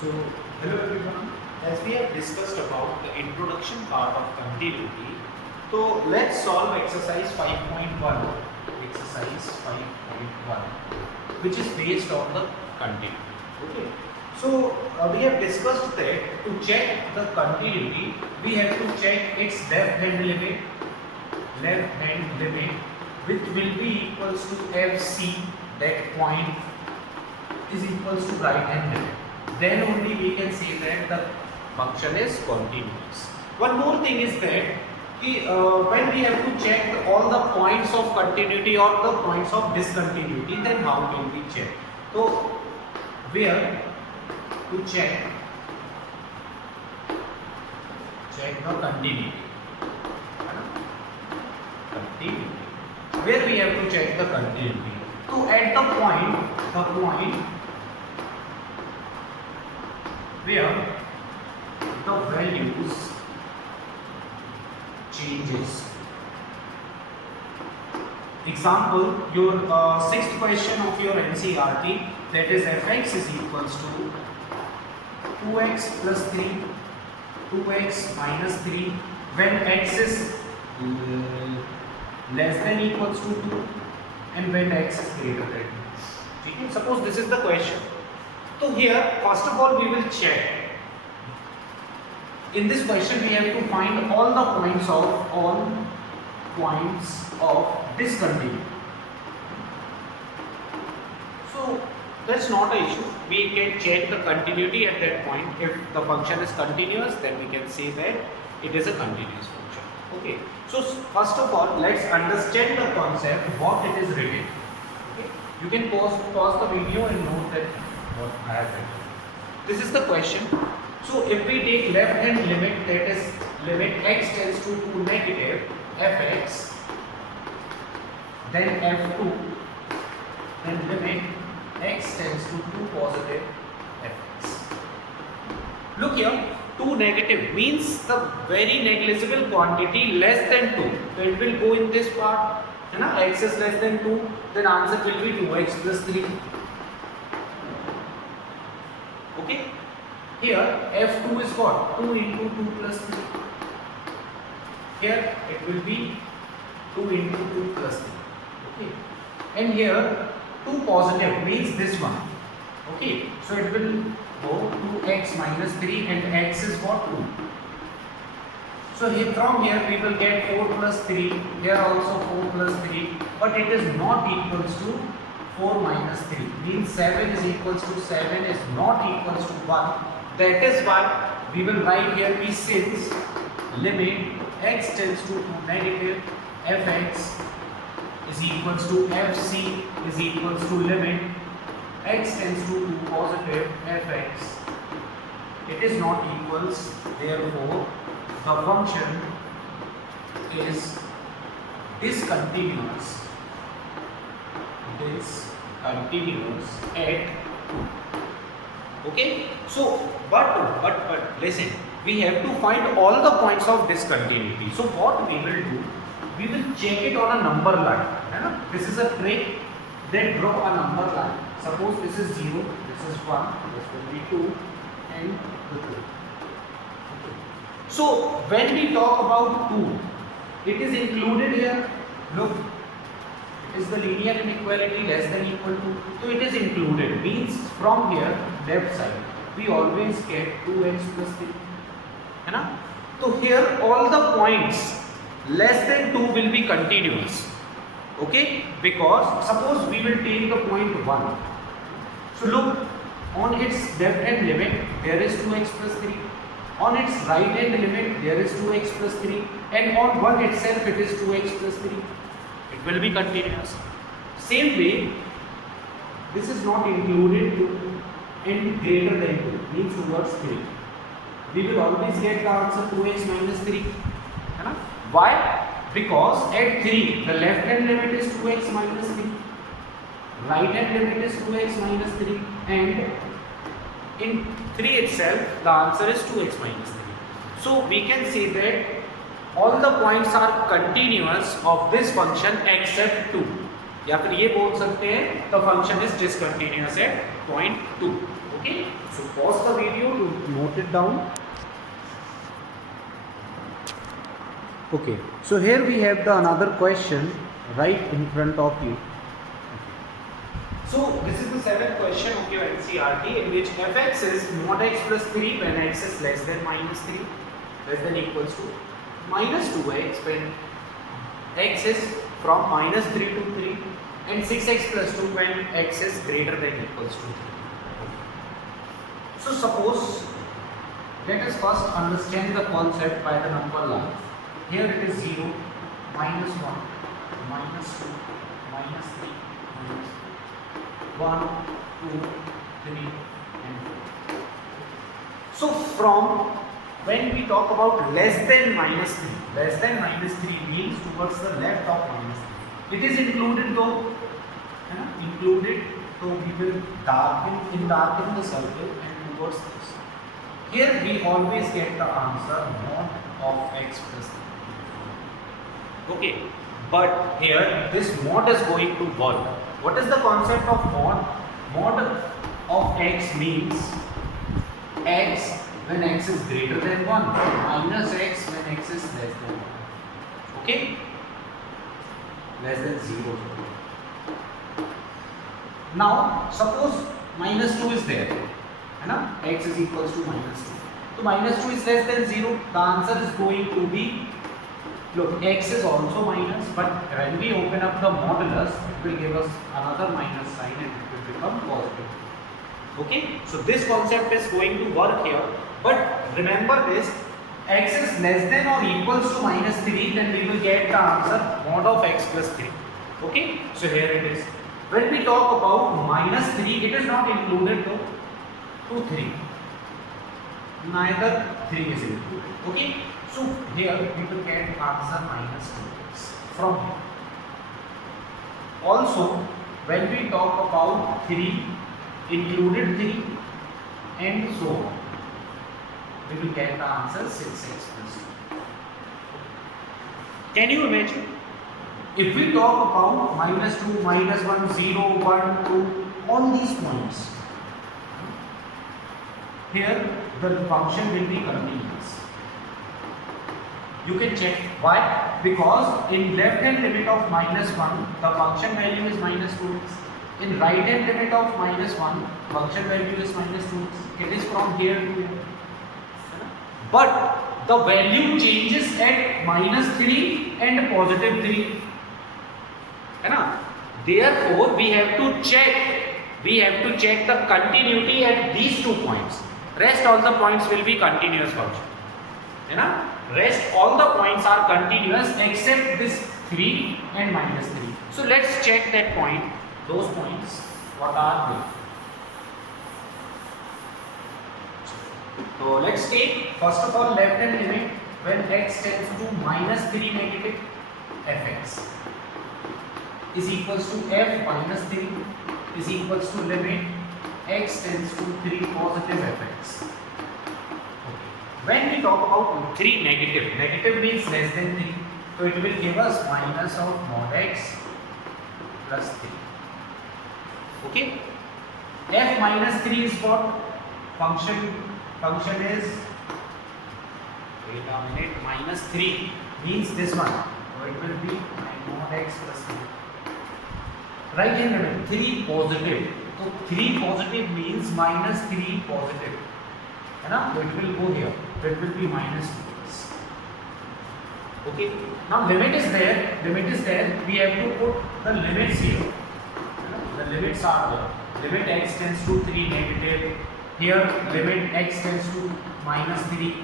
So, hello everyone. As we have discussed about the introduction part of continuity, so let's solve exercise 5.1. Exercise 5.1, which is based on the continuity. Okay. So we have discussed that to check the continuity, we have to check its left-hand limit, which will be equals to FC. That point is equals to right-hand limit. Then only we can say that the function is continuous. One more thing is that when we have to check all the points of continuity or the points of discontinuity, then how can we check? So where to check the continuity. Where we have to check the continuity. So at the point where the values changes. Example, your sixth question of your NCERT, that is fx is equals to 2x plus 3, 2x minus 3 when x is less than equals to 2 and when x is greater than 2. Okay? Suppose this is the question. So here, first of all, we will check. In this question, we have to find all the points of discontinuity. So that's not an issue. We can check the continuity at that point. If the function is continuous, then we can say that it is a continuous function. Okay. So first of all, let's understand the concept, what it is written. Okay. You can pause the video and note that what I have written. This is the question. So if we take left hand limit, that is limit x tends to negative fx, then f2, then limit x tends to positive fx. Look here, 2 negative means the very negligible quantity less than 2. So it will go in this part. X is less than 2, then answer will be 2x plus 3. Okay. Here f2 is what? 2 into 2 plus 3. Here it will be 2 into 2 plus 3. Okay. And here 2 positive means this one. Okay. So it will go 2x minus 3 and x is what? 2. So here, from here we will get 4 plus 3. Here also 4 plus 3. But it is not equals to 4 minus 3. Means 7 is equals to 7 is not equals to 1. That is why we will write here p since limit x tends to negative fx is equals to fc is equals to limit x tends to positive fx. It is not equals, therefore the function is discontinuous at 2. Okay, so but listen, we have to find all the points of discontinuity. So what we will do, we will check it on a number line. This is a trick. Then draw a number line. Suppose this is 0, this is 1, this will be 2, and the 3. Okay. So when we talk about 2, it is included here. Look, it is the linear inequality less than equal to. So it is included. Means from here, left side, we always get 2x plus 3. So here all the points less than 2 will be continuous. Okay? Because suppose we will take the point 1. So look, on its left hand limit, there is 2x plus 3. On its right hand limit, there is 2x plus 3. And on 1 itself, it is 2x plus 3. It will be continuous. Same way, this is not included to and greater than 2 means towards 3. We will always get the answer 2x minus 3. Why? Because at 3, the left hand limit is 2x minus 3. Right hand limit is 2x minus 3. And in 3 itself, the answer is 2x minus 3. So we can say that all the points are continuous of this function except 2. या फिर ये बोल सकते हैं the function is discontinuous at point 2. Okay, so pause the video. note it down. Okay, so here we have the another question right in front of you. So this is the seventh question of your NCERT, in which fx is mod x plus 3 when x is less than minus 3, less than equals to minus 2x when x is from minus 3 to 3, and 6x plus 2 when x is greater than equals to 3. So suppose, let us first understand the concept by the number line. Here it is 0, minus 1, minus 2, minus 3, minus 1, 2, 3 and 4. So from when we talk about less than minus 3 means towards the left of minus 3. It is included though, we will darken the circle and towards this. Here we always get the answer mod of x plus 3. Okay, but here this mod is going to work. What is the concept of mod? Mod of x means x when x is greater than 1 minus x when x is less than 1. Okay? Less than 0. Now suppose minus 2 is there. X is equals to minus 2. So minus 2 is less than 0. The answer is going to be, look, x is also minus, but when we open up the modulus, it will give us another minus sign and it will become positive. Okay, so this concept is going to work here, but remember this, x is less than or equals to minus 3, then we will get the answer mod of x plus 3. Okay, so here it is. When we talk about minus 3, it is not included though, to 3. Neither 3 is included. Okay, so here we will get answer minus 2x from here. Also, when we talk about 3, included 3 and so on, we will get the answer 6x plus 2. Can you imagine? If we talk about minus 2, minus 1, 0, 1, 2, all these points, here the function will be continuous. You can check why, because in left hand limit of minus 1 the function value is minus 2x, in right hand limit of minus 1 function value is minus 2x. It is from here to here, but the value changes at minus 3 and positive 3. Therefore we have to check the continuity at these 2 points. Rest all the points will be continuous function. Rest all the points are continuous except this 3 and minus 3. So let's check that point. Those points, what are they? So let's take first of all left hand limit when x tends to minus 3 negative, fx is equals to f minus 3 is equals to limit x tends to 3 positive fx. When we talk about 3 negative, negative means less than 3, so it will give us minus of mod x plus 3. Okay, f minus 3 is what? Function is, wait a minute, minus 3 means this one, so it will be mod x plus 3. Right hand limit 3 positive, so 3 positive means minus 3 positive. So it will go here, so it will be minus 2x. Okay, now limit is there, we have to put the limits here. The limits are there. Limit x tends to 3 negative, here limit x tends to minus 3,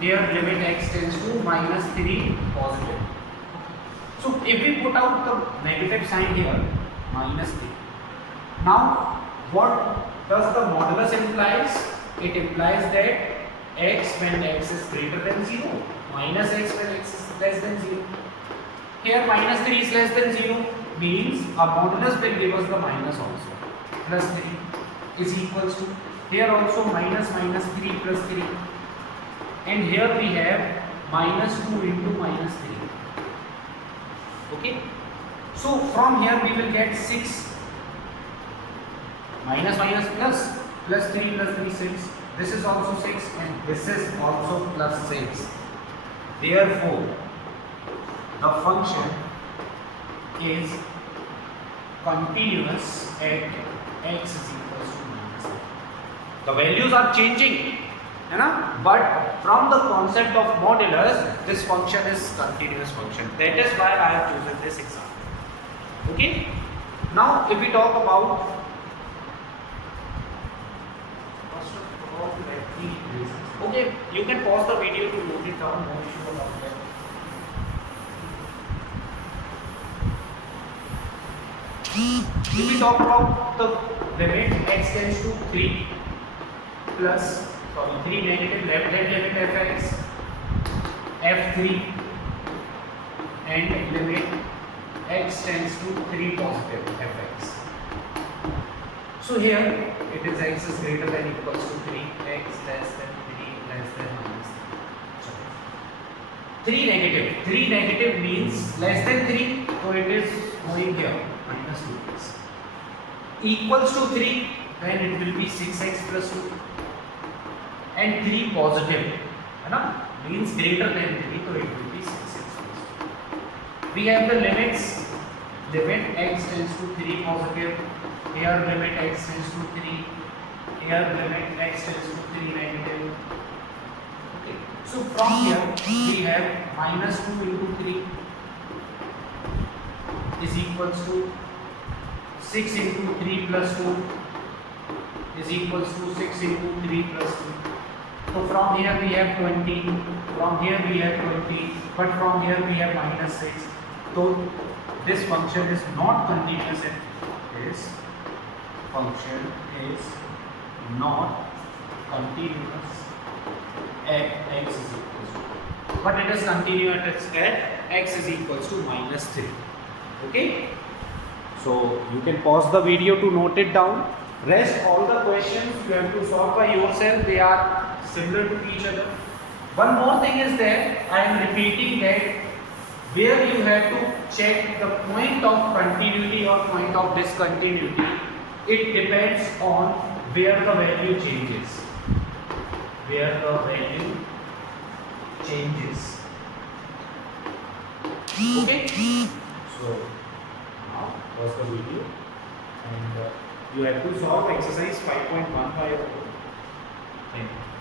here limit x tends to minus 3 positive. So if we put out the negative sign here, minus 3. Now what does the modulus implies? It implies that x when x is greater than 0, minus x when x is less than 0. Here minus 3 is less than 0 means our modulus will give us the minus also. Plus 3 is equals to, here also minus 3 plus 3, and here we have minus 2 into minus 3. Okay, so from here we will get 6 minus plus 3 plus 3 6, this is also 6 and this is also plus 6. Therefore, the function is continuous at x is equals to minus 1. The values are changing, है ना? But from the concept of modulus, this function is continuous function. That is why I have chosen this example. Okay. Now, if we talk about first of all, let me okay, you can pause the video to note it down. No issue about that. If we talk about the limit x tends to 3 plus 3 negative left hand limit fx f3 and limit x tends to 3 positive fx. So here it is x is greater than equals to 3, x less than 3 less than minus 3. 3 negative means less than 3, so it is going here minus 2x. Equals to 3, then it will be 6x plus 2. And 3 positive, है ना? Means greater than 3, so it will be 6x plus 2. We have the limits. Limit x tends to 3 positive. Here limit x tends to 3. Here limit x tends to 3 negative. Okay. So from here we have minus 2 into 3 is equals to 6 into 3 plus 2 is equals to 6 into 3 plus 2. So from here we have 20, from here we have 20, but from here we have minus 6. So this function is not continuous and this function is not continuous at x is equals to, but it is continuous at x is equals to minus 3. Okay, so you can pause the video to note it down. Rest all the questions you have to solve by yourself. They are similar to each other. One more thing is that I am repeating that where you have to check the point of continuity or point of discontinuity, it depends on where the value changes. Where the value changes. Okay? So now pause the video and you have to solve exercise 5.1 by your own. Thank you.